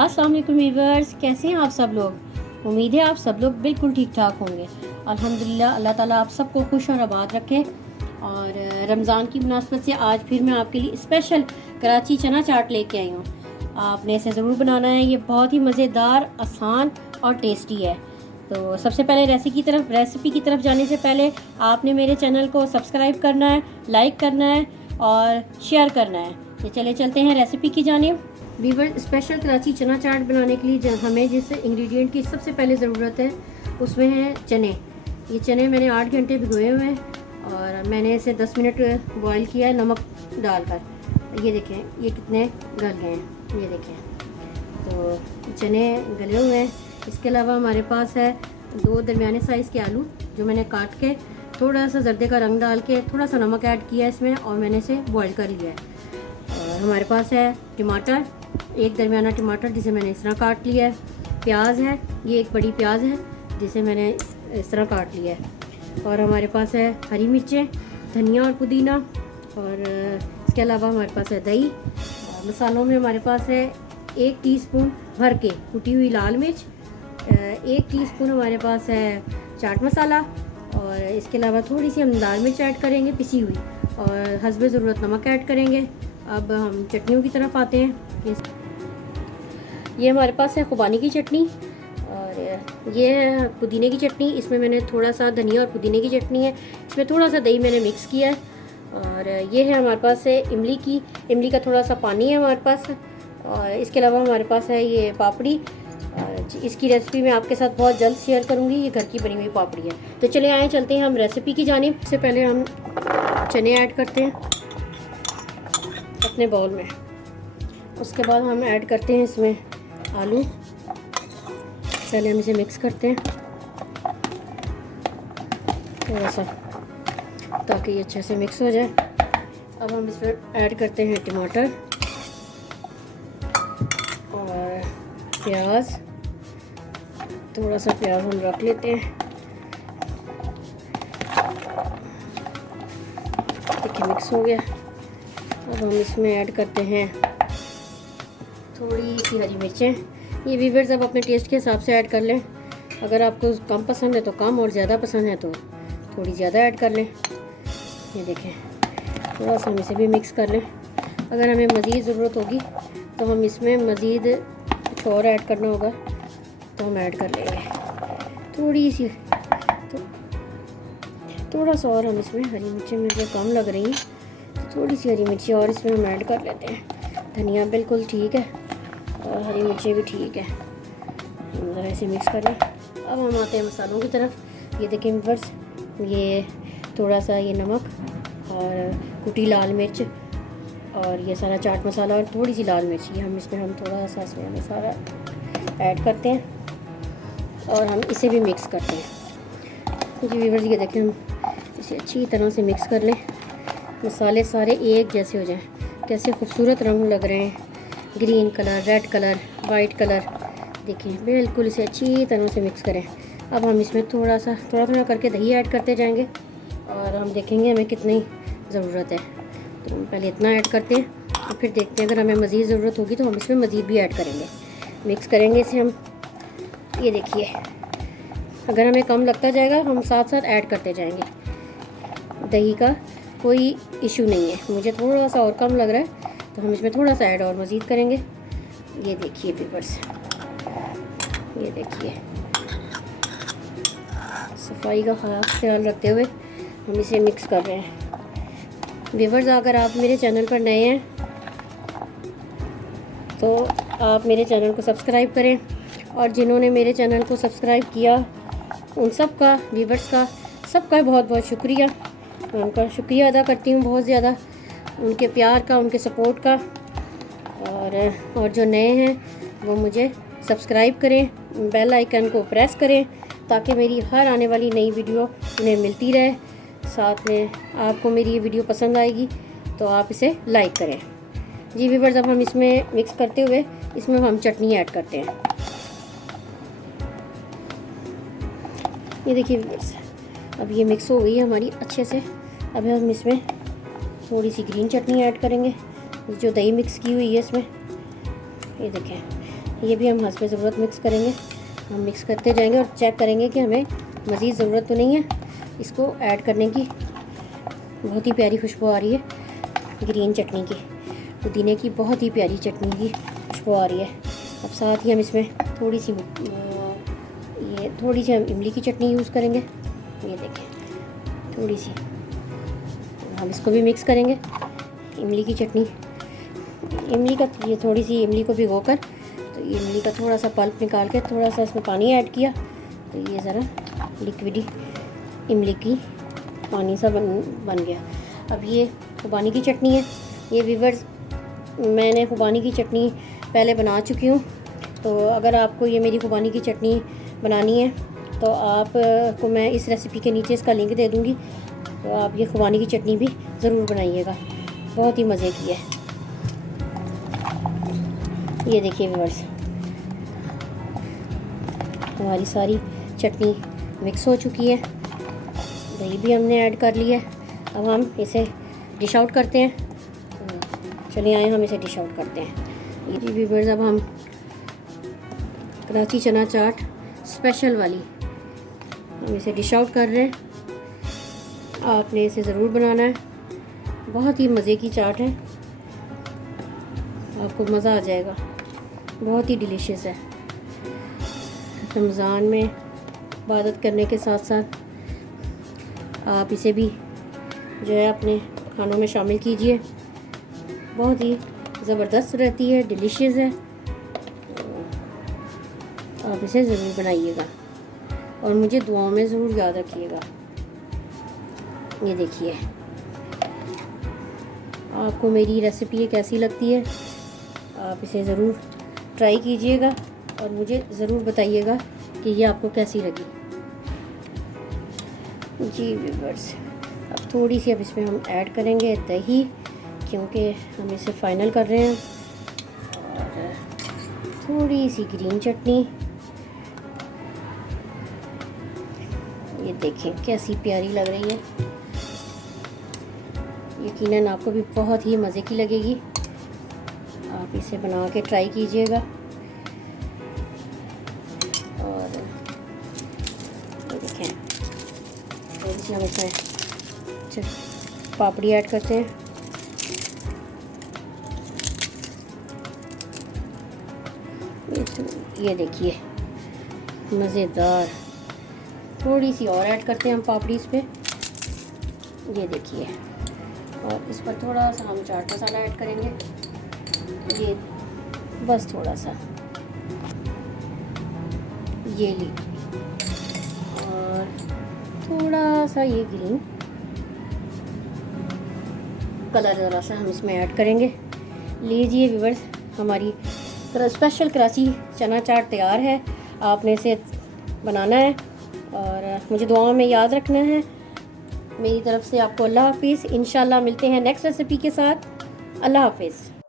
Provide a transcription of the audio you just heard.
अस्सलाम वालेकुम व्यूअर्स, कैसे हैं आप सब लोग। उम्मीद है आप सब लोग बिल्कुल ठीक ठाक होंगे। अल्हम्दुलिल्लाह, अल्लाह ताला आप सबको खुश और आबाद रखे। और रमज़ान की मुनासबत से आज फिर मैं आपके लिए स्पेशल कराची चना चाट लेके आई हूँ। आपने इसे ज़रूर बनाना है। ये बहुत ही मज़ेदार, आसान और टेस्टी है। तो सबसे पहले रेसिपी की तरफ जाने से पहले आपने मेरे चैनल को सब्सक्राइब करना है, लाइक करना है और शेयर करना है। तो चले चलते हैं रेसिपी की जानिब। वीवर स्पेशल कराची चना चाट बनाने के लिए हमें जिस इंग्रेडिएंट की सबसे पहले ज़रूरत है उसमें है चने। ये चने मैंने 8 घंटे भिगोए हुए हैं और मैंने इसे 10 मिनट बॉईल किया है नमक डालकर। ये देखें ये कितने गल गए हैं, ये देखें। तो चने गले हुए हैं। इसके अलावा हमारे पास है 2 दरमियाने साइज़ के आलू जो मैंने काट के थोड़ा सा जर्दे का रंग डाल के थोड़ा सा नमक ऐड किया है इसमें और मैंने इसे बॉईल कर लिया है। और हमारे पास है टमाटर, 1 दरमियाना टमाटर जिसे मैंने इस तरह काट लिया है। प्याज है, ये एक बड़ी प्याज है जिसे मैंने इस तरह काट लिया है। और हमारे पास है हरी मिर्चें, धनिया और पुदीना। और इसके अलावा हमारे पास है दही। मसालों में हमारे पास है 1 टीस्पून भर के कुटी हुई लाल मिर्च, 1 टीस्पून हमारे पास है चाट मसाला और इसके अलावा थोड़ी सी हम लाल मिर्च ऐड करेंगे पिसी हुई और हस्बे ज़रूरत नमक ऐड करेंगे। अब हम चटनियों की तरफ आते हैं। ये हमारे पास है खुबानी की चटनी और ये है पुदीने की चटनी। इसमें मैंने थोड़ा सा धनिया और पुदीने की चटनी है, इसमें थोड़ा सा दही मैंने मिक्स किया है। और ये है हमारे पास है इमली का थोड़ा सा पानी है हमारे पास। और इसके अलावा हमारे पास है ये पापड़ी। इसकी रेसिपी मैं आपके साथ बहुत जल्द शेयर करूँगी। ये घर की बनी हुई पापड़ी है। तो चले चलते हैं हम रेसिपी की जानिब। इससे पहले हम चने ऐड करते हैं अपने बाउल में। उसके बाद हम ऐड करते हैं इसमें आलू। पहले हम इसे मिक्स करते हैं थोड़ा सा ताकि ये अच्छे से मिक्स हो जाए। अब हम इसमें ऐड करते हैं टमाटर और प्याज। थोड़ा सा प्याज हम रख लेते हैं। देखिए मिक्स हो गया। अब हम इसमें ऐड करते हैं थोड़ी सी हरी मिर्चें। ये व्यूअर्स आप अपने टेस्ट के हिसाब से ऐड कर लें। अगर आपको कम पसंद है तो कम और ज़्यादा पसंद है तो थोड़ी ज़्यादा ऐड कर लें। ये देखें थोड़ा सा हम इसे भी मिक्स कर लें। अगर हमें मज़ीद ज़रूरत होगी तो हम इसमें मज़ीद कुछ और ऐड करना होगा तो हम ऐड कर लेंगे थोड़ी सी। तो थोड़ा सा और हम इसमें हरी मिर्चें मुझे कम लग रही हैं, थोड़ी सी हरी मिर्ची और इसमें हम ऐड कर लेते हैं। धनिया बिल्कुल ठीक है और हरी मिर्ची भी ठीक है। ज़रा ऐसे मिक्स कर लें। अब हम आते हैं मसालों की तरफ। ये देखें व्यूअर्स, ये थोड़ा सा ये नमक और कुटी लाल मिर्च और ये सारा चाट मसाला और थोड़ी सी लाल मिर्च, ये हम थोड़ा सा इसमें सारा ऐड करते हैं और हम इसे भी मिक्स करते हैं। जी व्यूअर्स, ये देखें हम इसे अच्छी तरह से मिक्स कर लें। मसाले सारे एक जैसे हो जाएं। कैसे खूबसूरत रंग लग रहे हैं, green colour, red colour, white colour. देखिए बिल्कुल इसे अच्छी तरह से मिक्स करें। अब हम इसमें थोड़ा थोड़ा करके दही ऐड करते जाएंगे और हम देखेंगे हमें कितनी ज़रूरत है। तो हम पहले इतना ऐड करते हैं और फिर देखते हैं अगर हमें मज़ीद ज़रूरत होगी तो हम इसमें मज़ीद भी ऐड करेंगे। मिक्स करेंगे इसे हम। ये देखिए अगर हमें कम लगता जाएगा हम साथ साथ ऐड करते जाएंगे। दही का कोई इशू नहीं है। मुझे थोड़ा सा और कम लग रहा है तो हम इसमें थोड़ा सा ऐड और मज़ीद करेंगे। ये देखिए व्यूअर्स, ये देखिए सफाई का ख़ास ख्याल रखते हुए हम इसे मिक्स कर रहे हैं। व्यूअर्स, अगर आप मेरे चैनल पर नए हैं तो आप मेरे चैनल को सब्सक्राइब करें और जिन्होंने मेरे चैनल को सब्सक्राइब किया उन सब का, व्यूअर्स का, सबका बहुत बहुत शुक्रिया। मैं उनका शुक्रिया अदा करती हूँ बहुत ज़्यादा, उनके प्यार का, उनके सपोर्ट का। और जो नए हैं वो मुझे सब्सक्राइब करें, बेल आइकन को प्रेस करें ताकि मेरी हर आने वाली नई वीडियो उन्हें मिलती रहे। साथ में आपको मेरी ये वीडियो पसंद आएगी तो आप इसे लाइक करें। जी व्यूअर्स, अब हम इसमें मिक्स करते हुए इसमें हम चटनी ऐड करते हैं। ये देखिए व्यूअर्स, अब ये मिक्स हो गई है हमारी अच्छे से। अब हम इसमें थोड़ी सी ग्रीन चटनी ऐड करेंगे जो दही मिक्स की हुई है इसमें। ये देखें ये भी हम हस्ब ज़रूरत मिक्स करेंगे। हम मिक्स करते जाएंगे और चेक करेंगे कि हमें मज़ीद ज़रूरत तो नहीं है इसको ऐड करने की। बहुत ही प्यारी खुशबू आ रही है ग्रीन चटनी की, पुदीने की बहुत ही प्यारी चटनी की खुशबू आ रही है। अब साथ ही हम इसमें थोड़ी सी हम इमली की चटनी यूज़ करेंगे। ये देखें थोड़ी सी, हम इसको भी मिक्स करेंगे। इमली की चटनी, इमली का ये थोड़ी सी इमली को भिगोकर, तो ये इमली का थोड़ा सा पल्प निकाल के थोड़ा सा इसमें पानी ऐड किया, तो ये ज़रा लिक्विडी इमली की पानी सा बन गया। अब ये खुबानी की चटनी है। ये व्यूअर्स मैंने खुबानी की चटनी पहले बना चुकी हूँ, तो अगर आपको ये मेरी खुबानी की चटनी बनानी है तो आप को मैं इस रेसिपी के नीचे इसका लिंक दे दूँगी, तो आप ये खुबानी की चटनी भी ज़रूर बनाइएगा, बहुत ही मज़े की है। ये देखिए व्यूअर्स हमारी सारी चटनी मिक्स हो चुकी है, दही भी हमने ऐड कर ली है। अब हम इसे डिश आउट करते हैं। चलिए आए हम इसे डिश आउट करते हैं। ये व्यूअर्स अब हम कराची चना चाट स्पेशल वाली हम इसे डिश आउट कर रहे हैं। आपने इसे ज़रूर बनाना है, बहुत ही मज़े की चाट है, आपको मज़ा आ जाएगा, बहुत ही डिलीशियस है। रमज़ान में इबादत करने के साथ साथ आप इसे भी जो है अपने खानों में शामिल कीजिए, बहुत ही ज़बरदस्त रहती है, डिलीशियस है। आप इसे ज़रूर बनाइएगा और मुझे दुआओं में ज़रूर याद रखिएगा। ये देखिए आपको मेरी रेसिपी कैसी लगती है, आप इसे ज़रूर ट्राई कीजिएगा और मुझे ज़रूर बताइएगा कि ये आपको कैसी लगी। जी व्यूअर्स अब थोड़ी सी अब इसमें हम ऐड करेंगे दही, क्योंकि हम इसे फाइनल कर रहे हैं, और थोड़ी सी ग्रीन चटनी। ये देखें कैसी प्यारी लग रही है, यकीनन आपको भी बहुत ही मज़े की लगेगी। आप इसे बना के ट्राई कीजिएगा। और ये देखें थोड़ी सी हम इसमें पापड़ी ऐड करते हैं। ये देखिए मज़ेदार, थोड़ी सी और ऐड करते हैं हम पापड़ी इस पे। ये देखिए, और इस पर थोड़ा सा हम चाट मसाला ऐड करेंगे, ये बस थोड़ा सा, ये लीजिए, और थोड़ा सा ये ग्रीन कलर ज़रा सा हम इसमें ऐड करेंगे। लीजिए व्यूअर्स हमारी स्पेशल कराची चना चाट तैयार है। आपने इसे बनाना है और मुझे दुआओं में याद रखना है। मेरी तरफ से आपको अल्लाह हाफिज़। इंशाल्लाह मिलते हैं नेक्स्ट रेसिपी के साथ। अल्लाह हाफिज़।